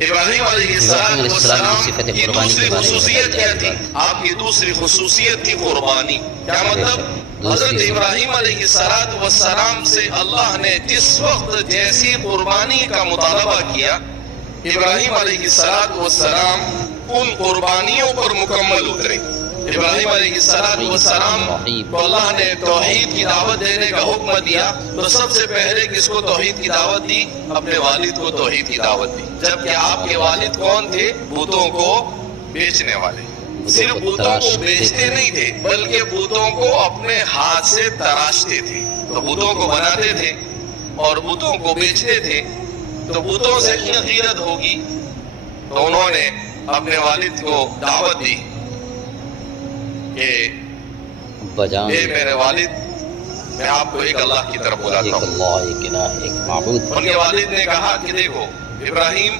ابراہیم علیہ السلام کی دوسری خصوصیت کیا تھی؟ آپ کی دوسری خصوصیت تھی قربانی۔ کیا مطلب؟ حضرت ابراہیم علیہ السلام سے اللہ نے جس وقت جیسی قربانی کا مطالبہ کیا، ابراہیم علیہ السلام ان قربانیوں پر مکمل اترے۔ ابراہیم علیہ السلام کو اللہ نے توحید کی دعوت دینے کا حکم دیا تو سب سے پہلے کس کو توحید کی دعوت دی؟ اپنے والد کو توحید کی دعوت دی، جبکہ آپ کے والد کون تھے؟ بتوں کو بیچنے والے۔ صرف بتوں کو بیچتے نہیں تھے بلکہ بتوں کو اپنے ہاتھ سے تراشتے تھے، تو بتوں کو بناتے تھے اور بتوں کو بیچتے تھے، تو بتوں سے غیرت ہوگی، تو انہوں نے اپنے والد کو دعوت دی کہ اے میرے والد، میں آپ کو ایک اللہ کی طرف بلاتا ہوں۔ ایک اللہ، ایک الہ، ایک معبود۔ ان کے والد نے کہا کہ دیکھو ابراہیم،